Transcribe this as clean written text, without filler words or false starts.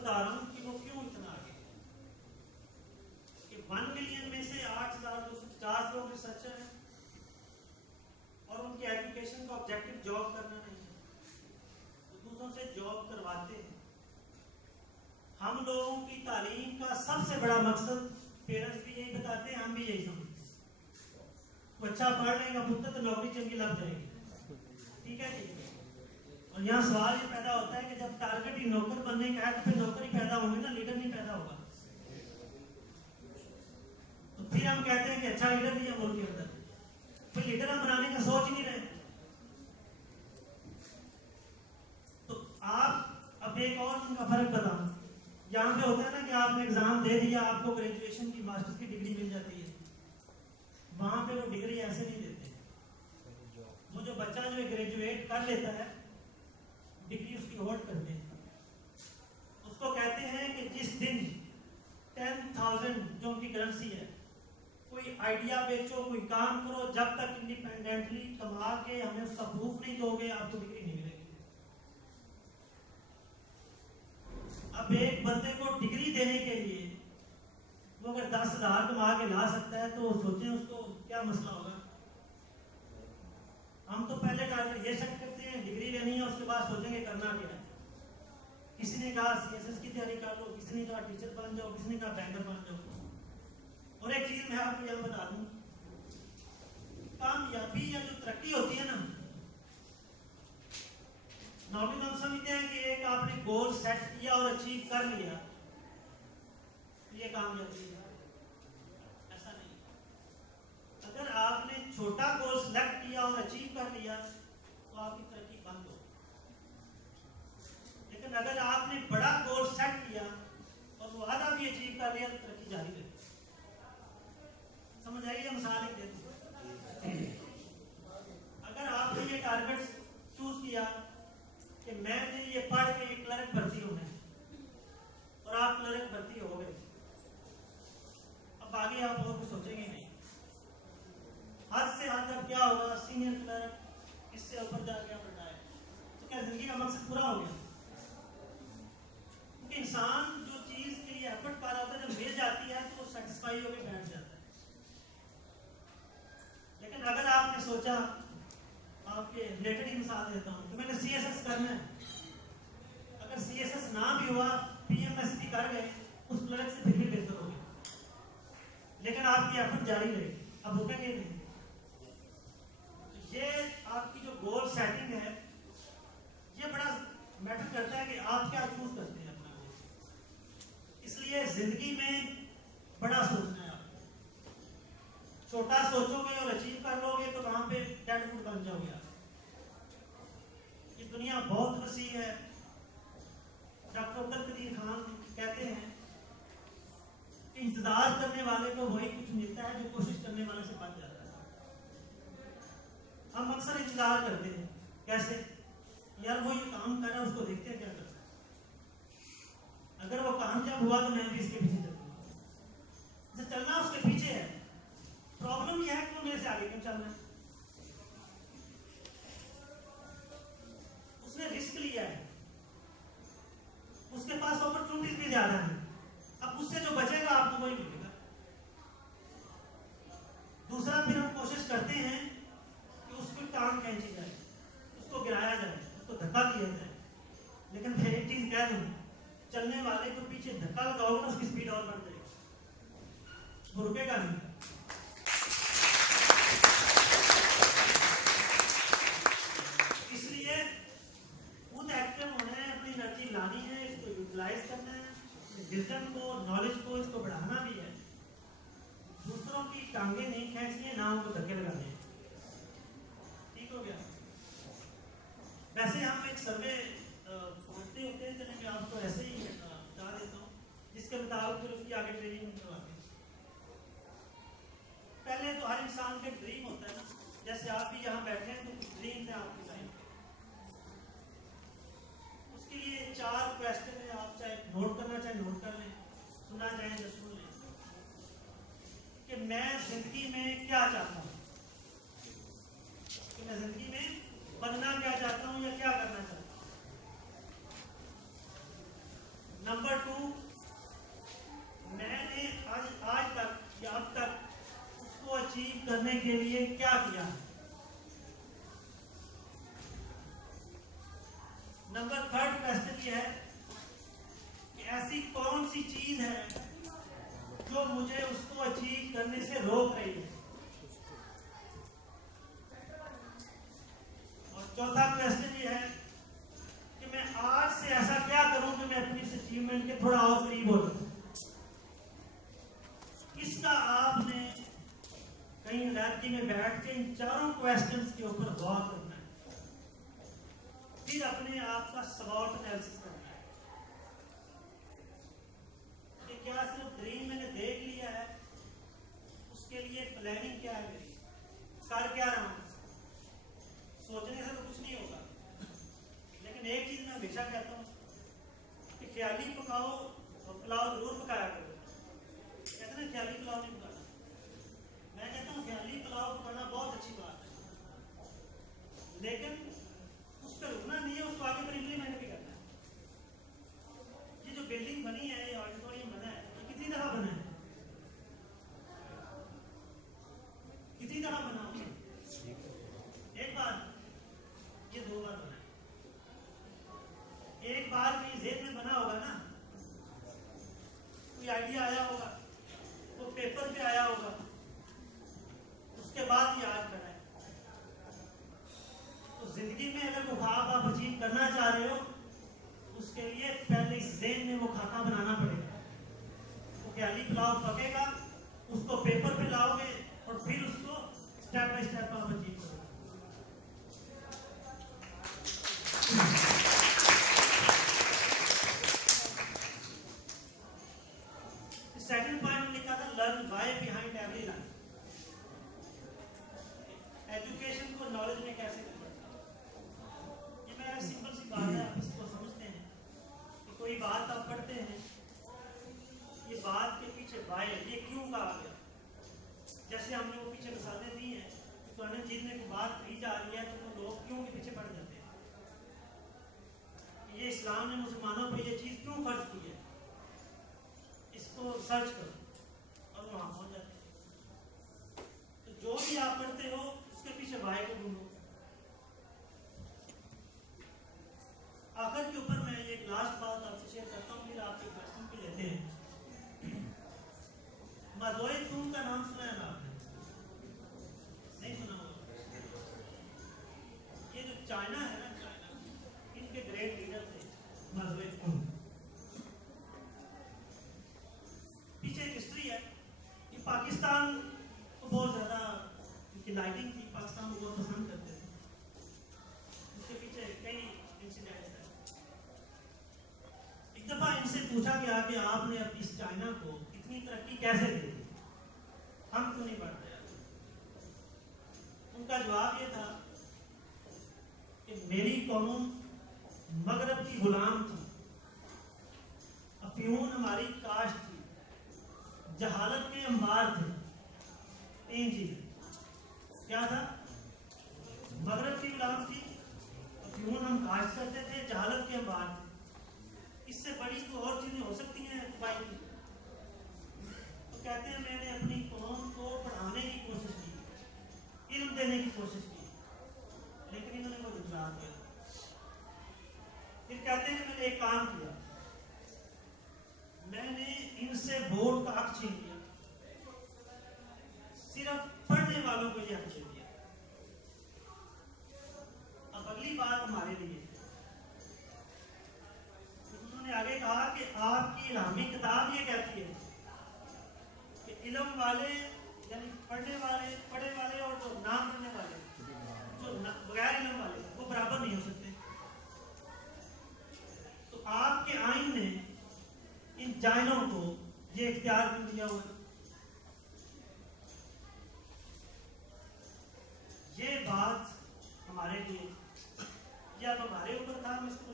बता रहा हूँ कि वो क्यों इतना आगे कि 1 मिलियन में से 8,250 लोग रिसर्चर हैं और उनके एजुकेशन का ऑब्जेक्टिव जॉब करना नहीं है, तो दूसरों से जॉब करवाते हैं। हम लोगों की तालीम का सबसे बड़ा मकसद पेरेंट्स भी यही बताते हैं, हम भी यही समझते हैं, वो अच्छा पढ़ लेगा पुत्र तो नौकरी चंगी लग जाएगी, ठीक है जी। और यहाँ सवाल ये पैदा होता है कि जब टारगेट ही नौकर बनने का है तो फिर नौकर ही पैदा होंगे ना, लीडर नहीं पैदा होगा। तो फिर हम कहते हैं कि अच्छा लीडर नहीं है मुल्क के अंदर, फिर लीडर हम बनाने का सोच ही नहीं रहे। तो आप अब एक और इनका फर्क बताऊं, यहाँ पे होता है ना कि आपने एग्जाम दे दिया, आपको ग्रेजुएशन की मास्टर्स की डिग्री मिल जाती है, वहां पे वो डिग्री ऐसे नहीं देते। वो जो बच्चा जो ग्रेजुएट कर लेता है डिग्री उसकी होल्ड करते हैं, उसको कहते हैं कि जिस दिन 10,000 जो उनकी करेंसी है, कोई आइडिया बेचो, कोई काम करो, जब तक इंडिपेंडेंटली कमा के हमें उसका प्रूफ नहीं दोगे आपको डिग्री नहीं मिलेगी। अब एक बंदे को डिग्री देने के लिए वो अगर 10,000 कमा के ला सकता है तो सोचें उसको क्या मसला होगा। हम तो पहले टारगेट ये सेट करते हैं डिग्री लेनी है, उसके बाद सोचेंगे करना क्या है। किसी ने कहा सीएसएस की तैयारी कर लो, किसी ने कहा टीचर बन जाओ, किसी ने कहा बैंकर बन जाओ। और एक चीज मैं आपको यहाँ बता दूं, कामयाबी या जो तरक्की होती है ना, नॉर्मली हम समझते हैं कि एक आपने गोल सेट किया और अचीव कर लिया ये कामयाबी है, ऐसा नहीं। अगर आपने छोटा गोल सेलेक्ट किया और अचीव कर लिया तो आपकी तरक्की बंद हो, लेकिन अगर आपने बड़ा गोल सेट किया और वो आधा भी अचीव कर लिया तो तरक्की जारी रहेगी। समझ आइए, मिसाल एक देते हैं। अगर आपने ये टारगेट चूज किया कि मैंने ये पढ़ के एक क्लर्क भर्ती होना है और आप क्लर्क भर्ती हो गए, अब आगे आप और कुछ सोचेंगे नहीं। हद से हद अब क्या होगा, सीनियर क्लर्क, इससे ऊपर जाके आप रिटायर, तो क्या जिंदगी का मकसद पूरा हो गया? क्योंकि इंसान जो चीज के लिए एफर्ट कर रहा होता है जब मिल जाती है तो वो सेटिस्फाई होकर बैठ जाता है। लेकिन अगर आपने सोचा, आपके रिलेटेड ही मिसाल देता हूँ, तो मैंने सीएसएस करना है, अगर सीएसएस ना भी हुआ पीएमएसपी कर गए उस क्लर्क से फिर भी बेहतर हो गया, लेकिन आपकी एफर्ट जारी रहेगी, अब रुकेंगे नहीं। ये आपकी जो गोल सेटिंग है ये बड़ा मैटर करता है कि आप क्या चूज करते हैं अपना गोल। इसलिए जिंदगी में बड़ा सोचना है आपको, छोटा सोचोगे और अचीव कर लोगे तो वहां पे डेड वुड बन जाओगे आप। ये दुनिया बहुत वसी है। डॉक्टर अब्दुल कदीर खान कहते हैं कि इंतजार करने वाले को वही कुछ मिलता है जो कोशिश करने वाले से बच जाता है। हम अक्सर इंतजार करते हैं, कैसे यार वो ये काम कर रहा है उसको देखते हैं क्या करता है, अगर वो कामयाब हुआ तो मैं भी इसके पीछे चलूंगा। चलना उसके पीछे है, प्रॉब्लम यह है कि वो मेरे से आगे क्यों चल रहा है। उसने रिस्क लिया है, उसके पास अपॉर्चुनिटीज भी ज्यादा है, अब उससे जो बचेगा आपको वही मिलेगा। दूसरा, फिर हम कोशिश करते हैं कि उसको टांग खींची जाए, उसको गिराया जाए, उसको धक्का दिया जाए, लेकिन फिर एक चीज कह दूं, चलने वाले को पीछे धक्का लगाओगे ना उसकी स्पीड और बढ़ जाएगी, वो रुकेगा नहीं। इसलिए खुद एक्टिव होना है, अपनी एनर्जी लानी है, इसको यूटिलाइज करना है, विजन को, नॉलेज को, इसको बढ़ाना भी है। दूसरों की टांगे नहीं खींचनी है, ना उनको धक्के लगाने हैं। ठीक हो गया? वैसे हम एक सर्वे पहुंचते होते हैं, चलेंगे आपको ऐसे ही बता देता हूँ, जिसके मुताबिक फिर उसकी आगे ट्रेनिंग करवाते हैं। पहले तो हर इंसान के ड्रीम होता है ना, जैसे आप भी यहाँ बैठे हैं तो कुछ ड्रीम थे आपकी लाइफ। उसके लिए 4 क्वेश्चन है, आप चाहे नोट करना चाहे नोट कर लें, सुनना चाहे तो सुन लें कि मैं जिंदगी में क्या चाहता हूँ, कि मैं जिंदगी में बनना क्या चाहता हूँ या क्या करना चाहता हूँ। नंबर करने के लिए क्या किया है? नंबर 3 क्वेश्चन ये है कि ऐसी कौन सी चीज है जो मुझे उसको अचीव करने से रोक रही है? और चौथा क्वेश्चन ये है कि मैं आज से ऐसा क्या करूं कि मैं अपनी इस अचीवमेंट के थोड़ा और करीब हो सकूं? इसका आपने कहीं लैब में बैठ के इन चारों क्वेश्चंस के ऊपर गौर करना है, फिर अपने आप का स्वॉट एनालिसिस करना है कि क्या सिर्फ ड्रीम मैंने देख लिया है, उसके लिए प्लानिंग क्या है मेरी, कर क्या रहा हूं? सोचने से तो कुछ नहीं होगा। लेकिन एक चीज मैं हमेशा कहता हूं कि ख्याली पकाओ और पुलाव जरूर पकाया करो। कहते ना ख्याली पुलाव नहीं पकाना। मैं कहता हूँ ख्याली पुलाव पकाना बहुत अच्छी बात है, लेकिन उस पर रुकना नहीं है, उसको आगे पर इम्प्लीमेंट भी करना है। ये जो बिल्डिंग बनी है, ये ऑडिटोरियम बना है, ये कितनी दफा बना है? कितनी दफा बना? एक बार, ये 2 बार बना है। एक बार भी जेब में बना होगा ना, कोई आइडिया आया होगा, तो पेपर पे आया होगा, उसके बाद ये आज बना है। तो जिंदगी में अगर वो ख्वाब आप अचीव करना चाह रहे हो, उसके लिए पहले इस ज़हन में वो खाका बनाना पड़ेगा। वो ख्याली पुलाव पकेगा, उसको पेपर पे लाओगे और फिर उसको स्टेप बाय स्टेप आप अचीव करोगे। सेकंड पॉइंट लिखा था learn why behind every line. Education को नॉलेज में कैसे कन्वर्ट करना। ये मेरा सिंपल सी बात है, आप इसको समझते हैं कि कोई बात आप पढ़ते हैं, ये बात के पीछे व्हाई, ये क्यों कहा गया। जैसे हमने वो पीछे मिसालें दी हैं कि पुराने जीतने की बात कही जा रही है, तो लोग क्यों के पीछे पड़ जाते हैं। ये इस्लाम ने मुसलमानों पर ये चीज क्यों फर्ज की है, इसको सर्च करो और वहां पहुंच जाते हैं। तो जो भी आप पढ़ते हो उसके पीछे वाई को ढूंढो। आखिर के ऊपर मैं एक लास्ट बात आपसे शेयर करता हूँ, फिर आपके क्वेश्चन भी लेते हैं। मदोए तुम का नाम सुना है ना आपने? नहीं सुना होगा। ये जो चाइना है ना, चाइना, इनके ग्रेट लीडर थे मदोए तुम। पीछे एक हिस्ट्री है कि पाकिस्तान को बहुत ज्यादा इनकी लाइटिंग थी, पाकिस्तान को बहुत पसंद करते थे। इसके पीछे कई इंसिडेंट्स हैं। एक दफा इनसे पूछा गया कि आपने अपनी इस चाइना को इतनी तरक्की कैसे दे दी, हम क्यों नहीं बढ़ रहे? उनका जवाब ये था कि मेरी कौम मगरब की गुलाम थी, अफ्यून हमारी काश थी, जहालत के अंबार थे। 3 चीज क्या था? मगरब की गुलाम थी, अफ्यून हम काश करते थे, जहालत के अंबार थे। इससे बड़ी तो और चीजें हो सकती हैं भाई की। तो कहते हैं मैंने अपनी कौम को पढ़ाने की कोशिश की, इल्म देने की कोशिश की, लेकिन इन्होंने वो गुजरा दिया। फिर कहते हैं मैंने एक काम किया, मैंने इनसे वोट का हक छीन लिया, सिर्फ पढ़ने वालों को यह हक दे दिया। अब अगली बात हमारे लिए, उन्होंने आगे कहा कि आपकी इलामी किताब ये कहती है कि इल्म वाले यानी पढ़ने वाले, पढ़े वाले और जो ना पढ़ने वाले, जो बगैर इल्म वाले, वो बराबर नहीं हो सकते। तो आपके आइन ने इन जाइलों को ये इख्तियार क्यों दिया हुआ है? ये बात हमारे लिए, ये अब हमारे ऊपर था, हम इसको